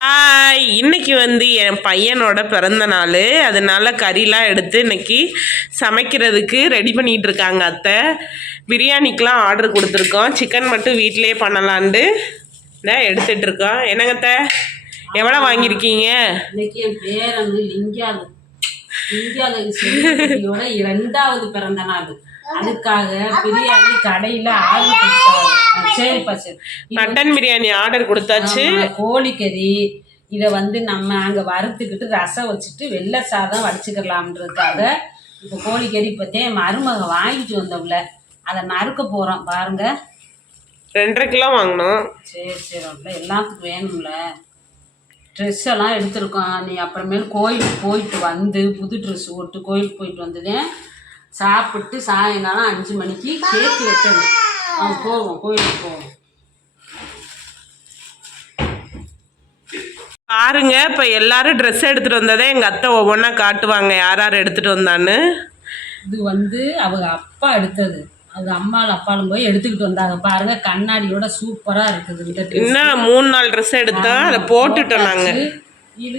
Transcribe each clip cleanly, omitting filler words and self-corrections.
இன்னைக்கு என் பையனோட பிறந்த நாள். அதனால கறிலாம் எடுத்து இன்னைக்கு சமைக்கிறதுக்கு ரெடி பண்ணிட்டு இருக்காங்க அத்தை. பிரியாணிக்கெலாம் ஆர்டர் கொடுத்துருக்கோம். சிக்கன் மட்டும் வீட்டிலே பண்ணலான்ட்டு எடுத்துட்டு இருக்கோம். என்னங்க அத்தை, எவ்வளோ வாங்கியிருக்கீங்க? இன்னைக்கு என் பேரன் லிங்காவோட 2வது பிறந்த நாள். அதுக்காக பிரியாணி கடையில ஆர்டர் கொடுத்தாங்க. சரிப்பா சரி, மட்டன் பிரியாணி ஆர்டர் கொடுத்தாச்சு. கோழிக்கறி இதை நம்ம அங்கே வறுத்துக்கிட்டு ரசம் வச்சுட்டு வெள்ளை சாதம் வடிச்சுக்கலாம்ன்றதுக்காக இப்போ கோழிக்கறி இப்போத்தே மருமக வாங்கிட்டு வந்தோம்ல, அதை நறுக்க போகிறோம் பாருங்க. 2.5 கிலோ வாங்கணும். சரி சரி, அப்படில எல்லாத்துக்கும் வேணும்ல. ட்ரெஸ் எல்லாம் எடுத்துருக்கோம். நீ அப்புறமேல் கோயிலுக்கு போயிட்டு வந்து புது ட்ரெஸ் போட்டு கோயிலுக்கு போயிட்டு வந்ததேன் சாப்பிட்டு சாயங்காலம் 5 மணிக்கு கேக்கு வைக்கணும். போவோம், கோயிலுக்கு போவோம். பாருங்க, இப்போ எல்லாரும் ட்ரெஸ் எடுத்துகிட்டு வந்ததே எங்கள் அத்தை ஒவ்வொன்றா காட்டுவாங்க யார் யார் எடுத்துகிட்டு வந்தான்னு. இது அவங்க அப்பா எடுத்தது. அது அம்மாவும் அப்பாலும் போய் எடுத்துக்கிட்டு வந்தாங்க. பாருங்க, கண்ணாடியோட சூப்பராக இருக்குது. இன்னும் 3-4 ட்ரெஸ் எடுத்தோம், அதை போட்டுட்டோம் நாங்கள். இது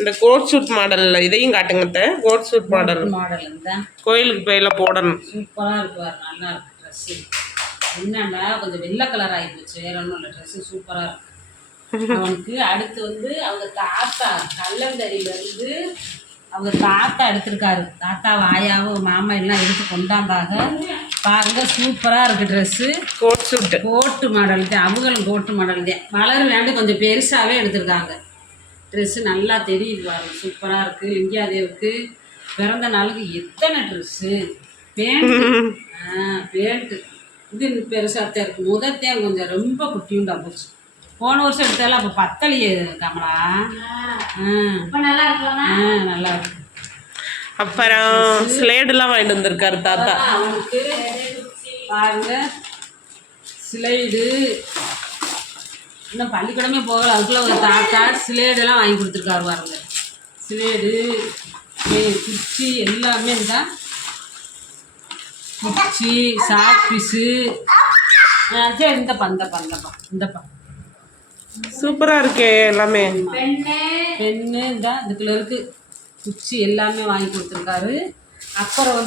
இந்த கோட் சூட் மாடல்ல இதையும் காட்டுங்க. கோட் சூட் மாடல் தான் கோயிலுக்கு போயெல்லாம் போடணும். சூப்பராக இருக்கு, நல்லா இருக்கு ட்ரெஸ்ஸு. என்னன்னா கொஞ்சம் வெள்ளை கலர் ஆகிடுச்சு, வேற ஒன்றும் இல்லை. ட்ரெஸ்ஸு சூப்பராக இருக்கு. அவனுக்கு அடுத்து அவங்க தாத்தா கல்லந்தரியிலேருந்து அவங்க தாத்தா எடுத்திருக்காரு. தாத்தாவும் ஆயாவும் மாமா எல்லாம் எடுத்து கொண்டாந்தாங்க. பாருங்க, சூப்பராக இருக்குது ட்ரெஸ்ஸு. கோட்டு மாடல் தான், அவங்களும் கோட்டு மாடல் தான். மலர் வேண்டு கொஞ்சம் பெருசாகவே எடுத்திருக்காங்க. ட்ரெஸ்ஸு நல்லா தெரியுது பாருங்க, சூப்பராக இருக்குது. லிங்கியாதேவுக்கு பிறந்த நாளுக்கு எத்தனை ட்ரெஸ்ஸு. பேண்ட்டு இது பெருசாகத்தான் இருக்குது. முதத்தேன் கொஞ்சம் ரொம்ப குட்டியுண்டா போச்சு. போன வருஷம் எடுத்தாலும் அப்போ பத்தலையே கமலா. நல்லா இருக்கு. அப்புறம் ஸ்லேடுலாம் வாங்கிட்டு வந்திருக்காரு தாத்தா. அவனுக்கு பாருங்க, ஸ்லைடு இன்னும் பள்ளிக்கூடமே போகல, அதுக்குள்ள ஒரு தாத்தா ஸ்லேடெல்லாம் வாங்கி கொடுத்துருக்காரு பாருங்க. ஸ்லேடு, குச்சி எல்லாமே தான். குச்சி, சாக் பீஸு. சரி, இந்தப்பா சூப்பராக இருக்கே எல்லாமே. பெண்ணு தான் இதுக்குள்ள இருக்கு. குச்சி எல்லாமே வாங்கி கொடுத்துருக்காரு. அப்புறம்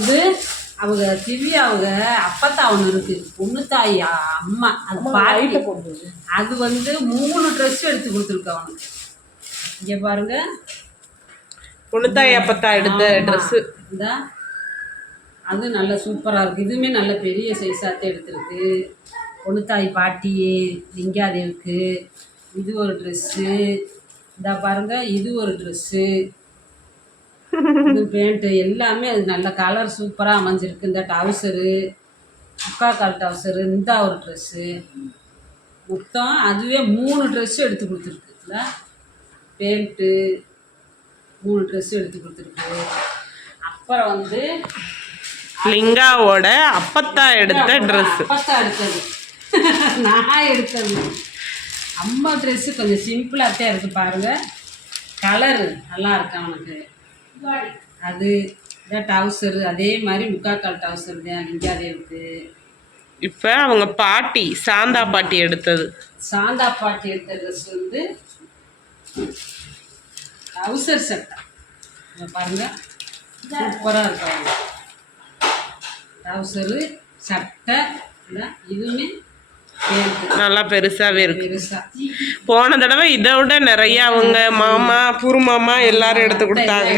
அவங்க திவ்யா அவங்க அப்பத்தா ஒன்று இருக்குது, பொண்ணு தாய் அம்மா, அது பாட்டு போடுது. அது 3 ட்ரெஸ் எடுத்து கொடுத்துருக்கு அவனுக்கு. இங்கே பாருங்க, பொண்ணு தாய் அப்பத்தா எடுத்த ட்ரெஸ்ஸு இதான். அது நல்லா சூப்பராக இருக்குது. இதுவுமே நல்ல பெரிய சைஸாகத்தான் எடுத்துருக்கு. பொண்ணு தாய் பாட்டி லிங்காதேவுக்கு இது ஒரு ட்ரெஸ்ஸு. இந்த பாருங்க, இது ஒரு ட்ரெஸ்ஸு. இது பேண்ட்டு எல்லாமே அது நல்ல கலர் சூப்பராக அமைஞ்சிருக்கு. இந்த டவுசரு, முக்காக்கால் டவுசரு, இந்த ஒரு ட்ரெஸ்ஸு. மொத்தம் அதுவே 3 ட்ரெஸ்ஸு எடுத்து கொடுத்துருக்கு. இல்லை பேண்ட்டு 3 ட்ரெஸ்ஸு எடுத்து கொடுத்துருக்கு. அப்புறம் லிங்காவோட அப்பத்தா எடுத்த ட்ரெஸ். அப்பத்தா எடுத்தது நான் எடுத்தது. அம்மா ட்ரெஸ்ஸு கொஞ்சம் சிம்பிளாகத்தான் இருக்குது பாருங்கள். கலரு நல்லா இருக்கு அவனுக்கு. அது இதான் டவுசரு, அதே மாதிரி முக்காக்கால் டவுசர் தான் லிங்காதேவுக்கு. இப்போ அவங்க பாட்டி சாந்தா பாட்டி எடுத்தது. சாந்தா பாட்டி எடுத்த ட்ரெஸ் டவுசர் சட்டை பாருங்க, சூப்பராக இருக்கு அவங்க. டவுசரு சட்டை இதுவுமே நல்லா பெருசாவே இருக்கு. போன தடவை இதை விட நிறைய அவங்க மாமா புரு மாமா எல்லாரும் எடுத்து கொடுத்தாங்க.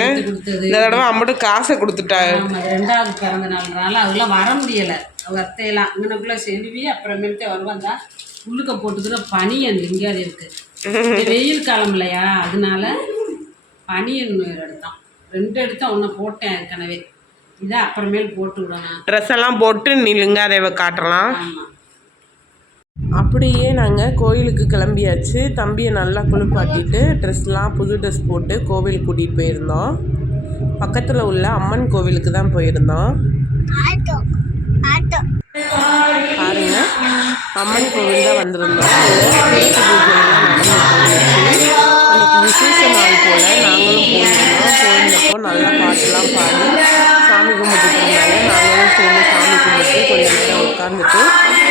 இந்த தடவை அம்மட்டு காசை கொடுத்துட்டாங்க. 2வது பிறந்த நாள்னால அதெல்லாம் வர முடியல. அவங்க அத்தையெல்லாம் அங்கனக்குள்ள செல்வி அப்புறமேட்டு வருவாங்க. உள்ளுக்க போட்டுக்கிற பனியன் எங்கேயாவது இருக்கு. வெயில் காலம் இல்லையா, அதனால பனியன் எடுத்தான். 2 எடுத்தா ஒன்று போட்டேன் ஏற்கனவே. இதை அப்புறமேல் போட்டு விடணும். ட்ரெஸ் எல்லாம் போட்டு நீ லிங்காதேவை காட்டலாம். ஆமாம். அப்படியே நாங்கள் கோயிலுக்கு கிளம்பியாச்சு. தம்பியை நல்லா குளிப்பாட்டிட்டு ட்ரெஸ்லாம் புது ட்ரெஸ் போட்டு கோவில் கூட்டிகிட்டு போயிருந்தோம். பக்கத்தில் உள்ள அம்மன் கோவிலுக்கு தான் போயிருந்தோம். பாருங்க, அம்மன் கோவில் தான் வந்திருந்தோம். சிறப்பு பூஜையெல்லாம் நடந்துச்சு. அன்றைக்கி விசேஷ நாள் போல் நாங்களும் போயிருந்தப்போ நல்லா பாட்டுலாம் பாடி சாமி கும்பிட்டுட்டு இருந்தாங்க. நாங்களும் சேர்ந்து சாமி கும்பிட்டு கொஞ்சம் நேரம் உட்காந்துட்டு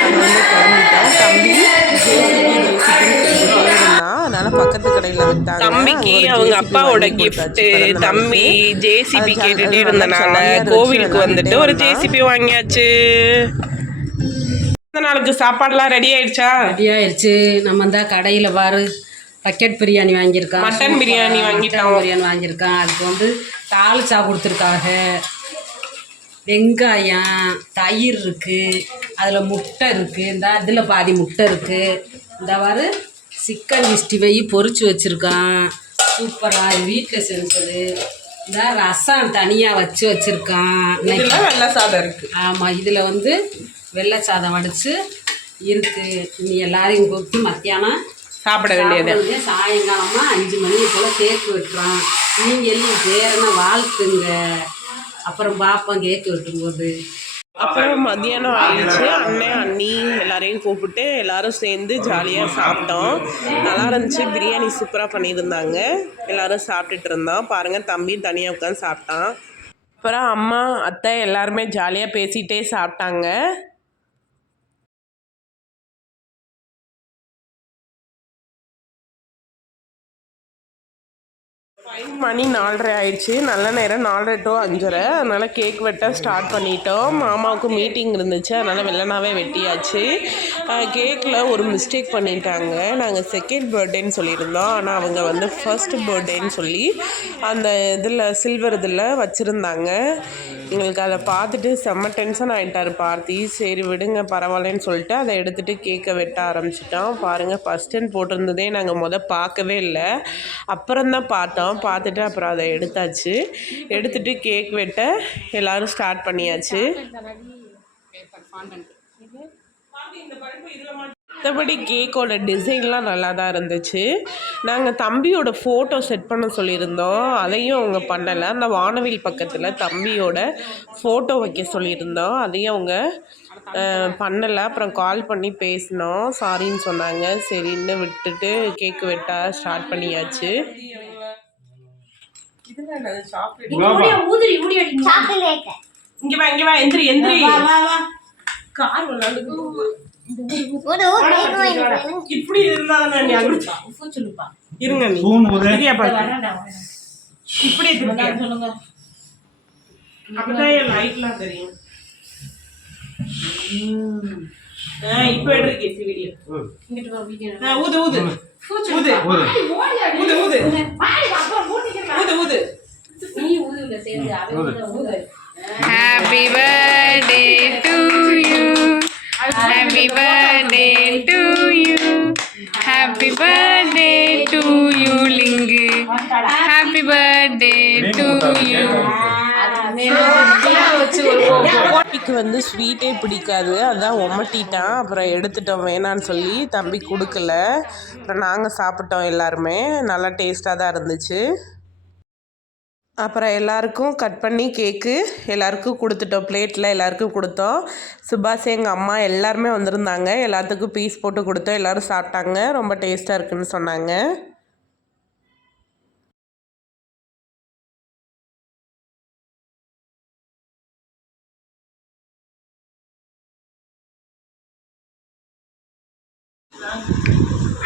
அதை கிளம்பிட்டோம். தம்பி ஜேசிபின்னு சொல்லிட்டே இருந்தான். அதனால் பக்கத்தில் பக்கத்து கடையில் விட்டாங்க. தம்பிக்கு அவங்க அப்பாவோட கிஃப்ட். தம்பி ஜேசிபி கேட்டுட்டே இருந்தனால கோவிலுக்கு வந்துட்டு ஒரு ஜேசிபி வாங்கியாச்சு. நாளுக்கு சாப்பாடுலாம் ரெடி ஆயிடுச்சா? ரெடி ஆயிடுச்சு. நம்ம தான் கடையில் பாரு பக்கெட் பிரியாணி வாங்கியிருக்கான், மட்டன் பிரியாணி வாங்கியிருக்கான். அதுக்கு வந்து தாளிச்சா கொடுத்துருக்காங்க, வெங்காயம், தயிர் இருக்குது, அதில் முட்டை இருக்குது, இந்த இதில் பாதி முட்டை இருக்குது. இந்த வாரு சிக்கன் 60 பொரிச்சு வச்சுருக்கான். சூப்பராக வீட்டில் செஞ்சது. இந்த ரசம் தனியாக வச்சுருக்கான். வெள்ளை சாதம் இருக்குது. ஆமாம், இதில் வந்து வெள்ளை சாதம் வடித்து இருக்குது. நீ எல்லாரையும் கூப்பிட்டு மத்தியானம் சாப்பிட வேண்டியது. சாயங்காலமாக 5 மணிக்கு போல் கேக்கு வெட்டுறான். நீங்கள் எல்லாம் பேரனை வாழ்த்துங்க. அப்புறம் பார்ப்போம் கேக்கு வெட்டும்போது. அப்புறம் மதியானம் ஆயிடுச்சு. அண்ணன் அண்ணி எல்லாரையும் கூப்பிட்டு எல்லாரும் சேர்ந்து ஜாலியாக சாப்பிட்டோம். நல்லா இருந்துச்சு. பிரியாணி சூப்பராக பண்ணியிருந்தாங்க. எல்லோரும் சாப்பிட்டுட்டு இருந்தோம். பாருங்கள், தம்பி தனியாக உட்காந்து சாப்பிட்டான். அப்புறம் அம்மா அத்தை எல்லாருமே ஜாலியாக பேசிகிட்டே சாப்பிட்டாங்க. மணி 4:30 ஆயிடுச்சு. நல்ல நேரம் 4:30 to 5:30. அதனால் கேக் வெட்ட ஸ்டார்ட் பண்ணிட்டோம். மாமாவுக்கு மீட்டிங் இருந்துச்சு, அதனால் வெள்ளனாவே வெட்டியாச்சு. கேக்கில் ஒரு மிஸ்டேக் பண்ணிட்டாங்க. நாங்கள் செகண்ட் பர்த்டேன்னு சொல்லியிருந்தோம், ஆனால் அவங்க வந்து ஃபர்ஸ்ட் பர்த்டேன்னு சொல்லி அந்த இதில் சில்வர் இதில் வச்சுருந்தாங்க. எங்களுக்கு அதை பார்த்துட்டு செம்ம டென்ஷன் ஆகிட்டார் பார்த்தி. சரி விடுங்க பரவாயில்லன்னு சொல்லிட்டு அதை எடுத்துகிட்டு கேக்கை வெட்ட ஆரம்பிச்சிட்டோம். பாருங்கள், ஃபஸ்ட் டைம் போட்டிருந்ததே நாங்கள் பார்க்கவே இல்லை. அப்புறம்தான் பார்த்துட்டு அப்புறம் அதை எடுத்தாச்சு. எடுத்துகிட்டு கேக் வெட்ட எல்லோரும் ஸ்டார்ட் பண்ணியாச்சு. மற்றபடி கேக்கோட டிசைன்லாம் நல்லா தான் இருந்துச்சு. நாங்கள் தம்பியோட ஃபோட்டோ செட் பண்ண சொல்லியிருந்தோம், அதையும் அவங்க பண்ணலை. அந்த வானவில் பக்கத்தில் தம்பியோட ஃபோட்டோ வைக்க சொல்லியிருந்தோம், அதையும் அவங்க பண்ணலை. அப்புறம் கால் பண்ணி பேசினோம், சாரின்னு சொன்னாங்க. சரின்னு விட்டுட்டு கேக்கு வெட்ட ஸ்டார்ட் பண்ணியாச்சு. இப்படி இருந்தா இருங்க, இப்படி சொல்லுங்க. அப்படிதான் லைட்லாம் தெரியும். இப்ப எடுத்து வீடியோ ஊது ஊது ஊது ஊது ஊது ஊது ஊது. Happy birthday to you. Happy birthday to you. Happy birthday to you, Lingu. Happy birthday to you. தம்பிக்கு வந்து ஸ்வீட்டே பிடிக்காது, அதான் ஒமட்டிட்டான். அப்புறம் எடுத்துட்டோம், வேணான்னு சொல்லி தம்பி கொடுக்கல. அப்புறம் நாங்கள் சாப்பிட்டோம். எல்லாருமே நல்லா டேஸ்ட்டாக தான் இருந்துச்சு. அப்புறம் எல்லாருக்கும் கட் பண்ணி கேக்கு எல்லாருக்கும் கொடுத்துட்டோம். பிளேட்டில் எல்லாருக்கும் கொடுத்தோம். சுபாஷ் எங்கள் அம்மா எல்லாருமே வந்திருந்தாங்க. எல்லாத்துக்கும் பீஸ் போட்டு கொடுத்தோம். எல்லோரும் சாப்பிட்டாங்க. ரொம்ப டேஸ்ட்டாக இருக்குன்னு சொன்னாங்க.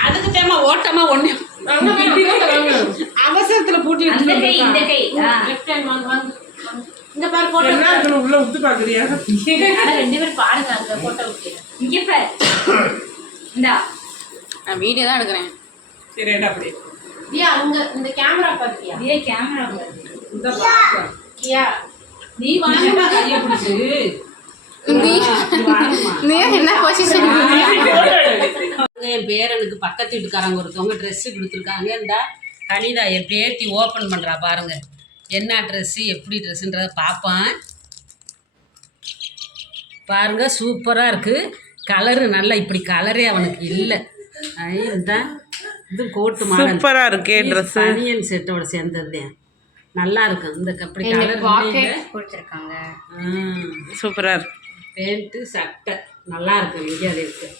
அதுக்கு தேமா ஓட்டமா ஒண்ணு அவசரத்துல பூட்டி இந்த கை லெஃப்ட் ஹேண்ட் வாங்க இந்த பாரு போட்டோ என்ன உள்ள உத்து பாக்குறியா? ரெண்டு பேரும் பாருங்க அந்த போட்டோ விட்டு இங்க பாரு. இந்தா நான் வீடியோ தான் எடுக்கறேன். சரி எடு அப்படியே. தியா அங்க இந்த கேமரா பாத்தியா? தியா கேமரா பாரு. இந்த பாரு. கியா நீ வாங்க கைய பிடிச்சு. நீ என்ன பொசிஷன்? என் பேரனுக்கு பக்கத்து வீட்டுக்காரங்க ஒருத்தவங்க ட்ரெஸ்ஸு கொடுத்துருக்காங்க. இந்த கனிதா என் பேத்தி ஓப்பன் பண்ணுறா பாருங்க. என்ன ட்ரெஸ்ஸு எப்படி ட்ரெஸ்ஸுன்றதை பார்ப்பேன். பாருங்க சூப்பராக இருக்குது. கலரு நல்லா இப்படி கலரே அவனுக்கு இல்லை. இதுதான் இது கோட்டு மாடல் சூப்பராக இருக்கு. ட்ரெஸ் பனியன் செட்டோட சேர்ந்தது நல்லா இருக்கு. இந்த அப்படி கலர் கொடுத்துருக்காங்க. சூப்பராக இருக்கு. பேண்ட்டு சட்டை நல்லா இருக்கு. இங்கே அது இருக்குது.